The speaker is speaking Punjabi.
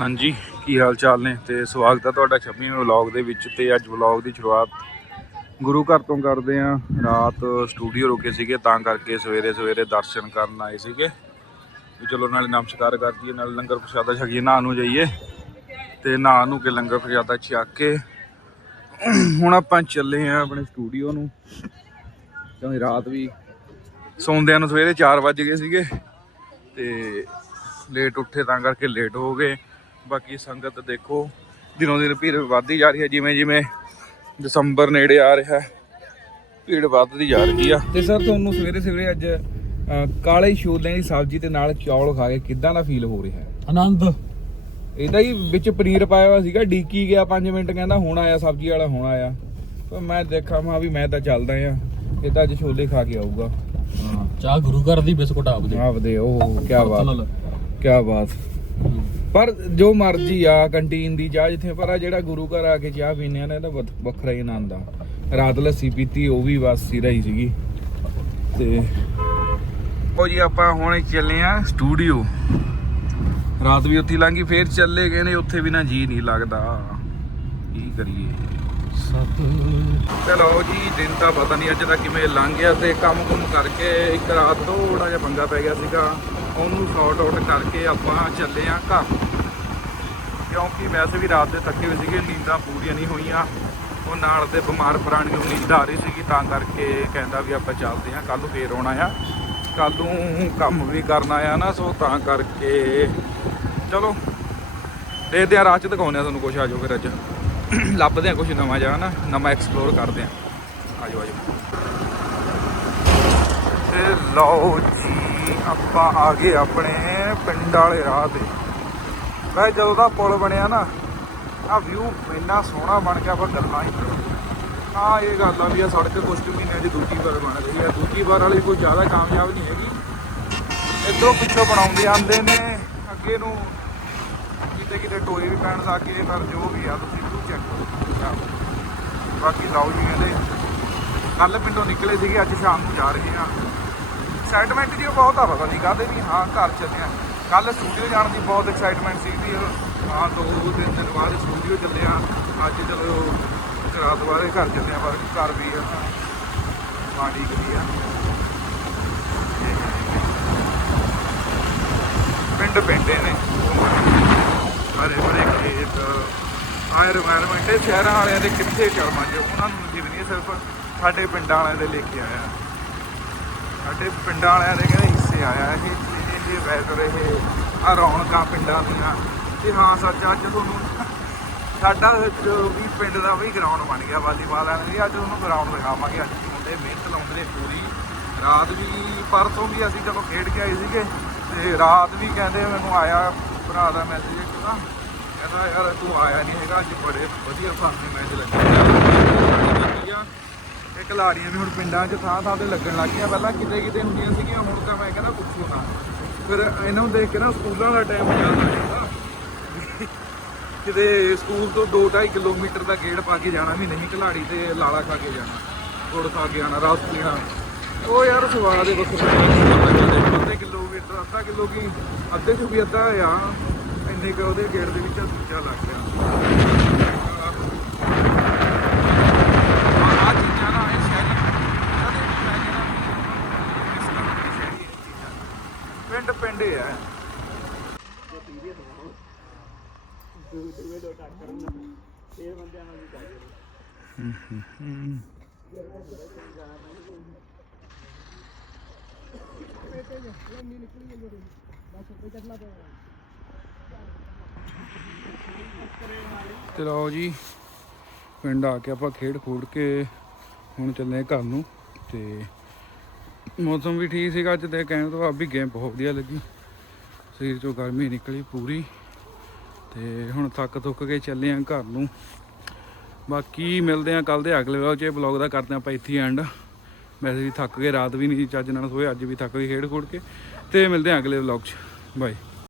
ਹਾਂਜੀ, ਕੀ ਹਾਲ ਚਾਲ ਨੇ? ਤੇ ਸਵਾਗਤ ਹੈ ਤੁਹਾਡਾ 26ਵੇਂ ਵਲੌਗ ਦੇ ਵਿੱਚ ਤੇ ਅੱਜ ਵਲੌਗ ਦੀ ਸ਼ੁਰੂਆਤ ਗੁਰੂ ਘਰ ਤੋਂ ਕਰਦੇ ਆ। ਰਾਤ ਸਟੂਡੀਓ ਰੁਕੇ ਸੀਗੇ, ਤਾਂ ਕਰਕੇ ਸਵੇਰੇ ਸਵੇਰੇ ਦਰਸ਼ਨ ਕਰਨ ਆਏ ਸੀਗੇ। ਵੀ ਚਲੋ ਨਾਲੇ ਨਮਸਕਾਰ ਕਰ ਦਈਏ ਨਾਲ ਲੰਗਰ ਪ੍ਰਸ਼ਾਦਾ ਛਕੀਏ, ਨਹਾ ਨੂੰ ਜਾਈਏ। ਤੇ ਨਹਾ ਨੂੰ ਕੇ ਲੰਗਰ ਪ੍ਰਸ਼ਾਦਾ ਛਕ ਕੇ ਹੁਣ ਆਪਾਂ ਚੱਲੇ ਆ ਆਪਣੇ ਸਟੂਡੀਓ ਨੂੰ। ਕਿਉਂਕਿ ਰਾਤ ਵੀ ਸੌਂਦਿਆਂ ਨੂੰ ਸਵੇਰੇ 4 ਵਜ ਗਏ ਸੀਗੇ। ਤੇ ਲੇਟ ਉੱਠੇ ਤਾਂ ਕਰਕੇ ਲੇਟ ਹੋ ਗਏ। ਬਾਕੀ ਸੰਗਤ ਦੇਖੋ ਦਿਨੋਂ ਦਿਨ ਭੀੜ ਵੱਧਦੀ ਜਾ ਰਹੀ ਹੈ ਜਿਵੇਂ ਜਿਵੇਂ ਦਸੰਬਰ ਨੇੜੇ ਆ ਰਿਹਾ ਹੈ ਭੀੜ ਵੱਧਦੀ ਜਾ ਰਹੀ ਆ। ਤੇ ਸਰ ਤੁਹਾਨੂੰ ਸਵੇਰੇ ਸਵੇਰੇ ਅੱਜ ਕਾਲੇ ਛੋਲਿਆਂ ਦੀ ਸਬਜ਼ੀ ਤੇ ਨਾਲ ਚੌਲ ਖਾ ਕੇ ਕਿੱਦਾਂ ਦਾ ਫੀਲ ਹੋ ਰਿਹਾ ਹੈ? ਆਨੰਦ। ਇਹਦਾ ਹੀ ਵਿੱਚ ਪਨੀਰ ਪਾਇਆ ਹੋਇਆ ਸੀਗਾ ਡੀਕੀ ਗਿਆ 5 ਮਿੰਟ ਕਹਿੰਦਾ ਹੁਣ ਆਇਆ ਸਬਜ਼ੀ ਵਾਲਾ ਹੁਣ ਆਇਆ। ਪਰ ਮੈਂ ਦੇਖਾਂ ਮਾ ਵੀ ਮੈਂ ਤਾਂ ਚੱਲਦਾ ਆ ਇਹ ਤਾਂ ਅੱਜ ਛੋਲੇ ਖਾ ਕੇ ਆਊਗਾ। ਚਾਹ ਗੁਰੂ ਘਰ ਦੀ ਬਿਸਕੁਟ ਆਪਦੇ ਆਪਦੇ ਉਹ ਕੀ ਬਾਤ। ਕੀ ਬਾਤ। ਪਰ ਜੋ ਮਰਜ਼ੀ ਆ, ਕੰਟੀਨ ਦੀ ਚਾਹ ਜਿੱਥੇ, ਪਰ ਆ ਜਿਹੜਾ ਗੁਰੂ ਘਰ ਆ ਕੇ ਚਾਹ ਪੀਨੇ ਆ ਨਾ, ਇਹਦਾ ਵੱਖ- ਵੱਖਰਾ ਹੀ ਆਨੰਦ ਆ। ਰਾਤ ਲੱਸੀ ਪੀਤੀ, ਉਹ ਵੀ ਬਸ ਸਿਰਾ ਰਹੀ ਸੀਗੀ। ਤੇ ਉਹ ਜੀ, ਆਪਾਂ ਹੁਣ ਚੱਲੇ ਆ ਸਟੂਡੀਓ। ਰਾਤ ਵੀ ਉੱਥੇ ਲੰਘੀ ਫੇਰ ਚੱਲੇ ਗਏ ਨੇ, ਉੱਥੇ ਵੀ ਨਾ ਜੀ ਨਹੀਂ ਲੱਗਦਾ। ਕੀ ਕਰੀਏ? ਚਲੋ ਜੀ, ਦਿਨ ਤਾਂ ਪਤਾ ਨਹੀਂ ਅੱਜ ਦਾ ਕਿਵੇਂ ਲੰਘ ਗਿਆ ਤੇ ਕੰਮ ਕੁਮ ਕਰਕੇ ਇੱਕ ਰਾਤ ਥੋੜਾ ਜਿਹਾ ਪੰਗਾ ਪੈ ਗਿਆ ਸੀਗਾ। ਉਹਨੂੰ ਸੌਟ ਆਊਟ ਕਰਕੇ ਆਪਾਂ ਚੱਲੇ ਆਂ ਘਰ। ਕਿਉਂਕਿ ਵੈਸੇ ਵੀ ਰਾਤ ਦੇ ਥੱਕੇ ਹੋਏ ਸੀਗੇ, ਨੀਂਦਾਂ ਪੂਰੀਆਂ ਨਹੀਂ ਹੋਈਆਂ। ਉਹ ਨਾਲ ਤੇ ਬਿਮਾਰ ਪ੍ਰਾਣੀ ਨੂੰ ਨੀਂਦ ਆ ਰਹੀ ਸੀਗੀ, ਤਾਂ ਕਰਕੇ ਕਹਿੰਦਾ ਵੀ ਆਪਾਂ ਚੱਲਦੇ ਆਂ। ਕੱਲ ਨੂੰ ਫੇਰ ਆਉਣਾ ਆ। ਕੱਲ ਨੂੰ ਕੰਮ ਵੀ ਕਰਨਾ ਆ ਨਾ, ਸੋ ਤਾਂ ਕਰਕੇ ਚਲੋ ਦੇਖਦੇ ਆ ਰਾਹ ਚ ਦਿਖਾਉਂਦੇ ਆ ਤੁਹਾਨੂੰ ਕੁਝ ਆ ਜਾਓ ਫਿਰ ਅੱਜ। ਲੱਭਦੇ ਆ ਕੁਝ ਨਵਾਂ ਜਿਹਾ ਨਾ, ਨਵਾਂ ਐਕਸਪਲੋਰ ਕਰਦੇ ਆ। ਆਜੋ ਆਜੋ। ਤੇ ਲਓ ਜੀ। ਆਪਾਂ ਆ ਗਏ ਆਪਣੇ ਪਿੰਡ ਵਾਲੇ ਰਾਹ ਤੇ। ਵੈ ਜਦੋਂ ਦਾ ਪੁਲ ਬਣਿਆ ਨਾ ਆ ਵਿਊ ਇੰਨਾ ਸੋਹਣਾ ਬਣ ਗਿਆ ਪਰ ਗੱਲਾਂ ਹੀ ਆ ਇਹ ਗੱਲ ਆ ਵੀ ਆ ਸੜਕ ਕੁਝ ਕੁ ਮਹੀਨਿਆਂ ਦੀ ਦੂਜੀ ਵਾਰ ਬਣ ਰਹੀ ਆ। ਦੂਜੀ ਵਾਰ ਵਾਲੀ ਕੋਈ ਜ਼ਿਆਦਾ ਕਾਮਯਾਬ ਨਹੀਂ ਹੈਗੀ। ਇਧਰੋਂ ਪਿੱਛੋਂ ਬਣਾਉਂਦੇ ਆਂਦੇ ਨੇ, ਅੱਗੇ ਨੂੰ ਕਿਤੇ ਕਿਤੇ ਟੋਏ ਵੀ ਪੈਣ ਲੱਗੇ ਫਿਰ ਜੋ ਵੀ ਆ, ਤੁਸੀਂ ਵੀ ਚੈੱਕ ਕਰੋ। ਬਾਕੀ ਲਾਓ ਜੀ ਕਹਿੰਦੇ ਕੱਲ ਪਿੰਡੋਂ ਨਿਕਲੇ ਸੀਗੇ, ਅੱਜ ਸ਼ਾਮ ਨੂੰ ਜਾ ਰਹੇ ਆ। ਐਕਸਾਈਟਮੈਂਟ ਜੀ ਉਹ ਬਹੁਤ ਆ ਪਤਾ ਨਹੀਂ ਕਾਹਦੇ ਵੀ? ਹਾਂ, ਘਰ ਚੱਲੇ ਆ। ਕੱਲ ਸਟੂਡੀਓ ਜਾਣ ਦੀ ਬਹੁਤ ਐਕਸਾਈਟਮੈਂਟ ਸੀ ਵੀ ਹਾਂ, ਦੋ ਦਿਨ ਦਿਨ ਬਾਅਦ ਸਟੂਡੀਓ ਚੱਲੇ ਆ। ਅੱਜ ਚਲੋ ਰਾਤ ਬਾਰੇ ਘਰ ਚੱਲੇ ਆ, ਪਰ ਘਰ ਵੀ ਆ। ਮਾੜੀ ਗਈ ਆ। ਪਿੰਡ ਪਿੰਡੇ ਨੇ। ਹਰੇ ਭਰੇ ਖੇਤ ਆਇਰ এনवायरमेंट ਇਹ ਸ਼ਹਿਰਾਂ ਵਾਲਿਆਂ ਦੇ ਕਿੱਥੇ ਕਰਮਾਂ ਜੋ ਉਹਨਾਂ ਨੂੰ ਨਸੀਬ ਨਹੀਂ ਸਿਰਫ ਸਾਡੇ ਪਿੰਡਾਂ ਵਾਲਿਆਂ ਦੇ ਲੈ ਕੇ ਆਇਆ। ਸਾਡੇ ਪਿੰਡਾਂ ਵਾਲਿਆਂ ਦੇ ਕਹਿੰਦੇ ਹਿੱਸੇ ਆਇਆ ਇਹ ਇਹ ਇਹ ਵੈਦਰ ਇਹ ਆ ਰੌਣਕਾਂ ਪਿੰਡਾਂ ਦੀਆਂ। ਤੇ ਹਾਂ ਸੱਚ, ਅੱਜ ਤੁਹਾਨੂੰ ਸਾਡਾ ਵੀ ਪਿੰਡ ਦਾ ਵੀ ਗਰਾਊਂਡ ਬਣ ਗਿਆ ਵਾਲੀਬਾਲ ਵਾਲਿਆਂ ਦੀ ਅੱਜ ਤੁਹਾਨੂੰ ਗਰਾਊਂਡ ਦਿਖਾਵਾਂਗੇ। ਅੱਜ ਮੁੰਡੇ ਮਿਹਨਤ ਲਾਉਂਦੇ ਪੂਰੀ। ਰਾਤ ਵੀ, ਪਰਸੋਂ ਵੀ ਅਸੀਂ ਜਦੋਂ ਖੇਡ ਕੇ ਆਏ ਸੀਗੇ, ਤੇ ਰਾਤ ਵੀ ਕਹਿੰਦੇ ਮੈਨੂੰ ਆਇਆ ਭਰਾ ਦਾ ਮੈਸੇਜ ਇੱਕ ਨਾ ਕਹਿੰਦਾ, ਯਾਰ ਤੂੰ ਆਇਆ ਨਹੀਂ ਹੈਗਾ, ਅੱਜ ਬੜੇ ਵਧੀਆ ਫਾਸੀ ਮੈਚ ਲੱਗੇ ਆ। ਇਹ ਕਲਾੜੀਆਂ ਵੀ ਹੁਣ ਪਿੰਡਾਂ 'ਚ ਥਾਂ ਥਾਂ ਤੇ ਲੱਗਣ ਲੱਗ ਗਈਆਂ। ਪਹਿਲਾਂ ਕਿਤੇ ਕਿਤੇ ਹੁੰਦੀਆਂ ਸੀਗੀਆਂ, ਹੁਣ ਤਾਂ ਮੈਂ ਕਹਿੰਦਾ ਪੁੱਛੋ ਨਾ। ਫਿਰ ਇਹਨਾਂ ਨੂੰ ਦੇਖ ਕੇ ਨਾ ਸਕੂਲਾਂ ਦਾ ਟਾਈਮ ਯਾਦ ਆ ਜਾਂਦਾ। ਕਿਤੇ ਸਕੂਲ ਤੋਂ 2.5 ਕਿਲੋਮੀਟਰ ਦਾ ਗੇੜ ਪਾ ਕੇ ਜਾਣਾ ਵੀ ਨਹੀਂ ਕਲਾੜੀ ਤੇ ਲਾਲਾ ਖਾ ਕੇ ਜਾਣਾ, ਗੁੜ ਖਾ ਕੇ ਆਣਾ ਰਸ ਪੀਣਾ। ਉਹ ਯਾਰ ਸਵਾਦ ਦੇ ਵੱਖਰੇ ਅੱਧੇ ਕਿਲੋਮੀਟਰ, ਅੱਧਾ ਕਿਲੋ ਕੀ, ਅੱਧੇ ਤੋਂ ਵੀ ਅੱਧਾ ਆ। ਇੰਨੇ ਕੁ ਉਹਦੇ ਗੇੜ ਦੇ ਵਿੱਚ ਦੂਜਾ ਲੱਗ ਗਿਆ ਆ ਚੀਜ਼ਾਂ ਨਾ ਇਹ ਸ਼ਹਿਰੀ ਕਦੇ ਵੀ ਮੈਂ ਜਿਹੜਾ ਇਸ ਕਰਕੇ ਸ਼ਹਿਰੀ ਇਹ ਚੀਜ਼ਾਂ ਪਿੰਡ ਪਿੰਡ ਹੀ ਹੈ ਤੇ ਲਓ ਜੀ, ਪਿੰਡ ਆ ਕੇ ਆਪਾਂ ਖੇਡ ਖੂਡ ਕੇ ਹੁਣ ਚੱਲੇ ਘਰ ਨੂੰ ਤੇ ਮੌਸਮ ਵੀ ਠੀਕ ਸੀਗਾ ਅੱਜ ਤੇ ਕਹਿਣ ਤੋਂ ਬਾਅਦ ਵੀ ਗੇਮ ਬਹੁਤ ਵਧੀਆ ਲੱਗੀ। ਸਰੀਰ ਚੋਂ ਗਰਮੀ ਨਿਕਲੀ ਪੂਰੀ। ਤੇ ਹੁਣ ਥੱਕ ਥੁੱਕ ਕੇ ਚੱਲੇ ਆਂ ਘਰ ਨੂੰ। ਬਾਕੀ ਮਿਲਦੇ ਆਂ ਕੱਲ ਦੇ ਅਗਲੇ ਵਲੌਗ 'ਚ। ਬਲੌਗ ਦਾ ਕਰਦੇ ਆਂ ਆਪਾਂ ਇੱਥੇ ਐਂਡ ਵੈਸੇ ਵੀ ਥੱਕ ਗਏ ਰਾਤ ਵੀ ਨਹੀਂ ਚੱਜ ਨਾਲ ਸੋਏ, ਅੱਜ ਵੀ ਥੱਕ ਗਏ ਖੇਡ ਖੂਡ ਕੇ। ਤੇ ਮਿਲਦੇ ਆਂ ਅਗਲੇ ਵਲੌਗ 'ਚ। ਬਾਏ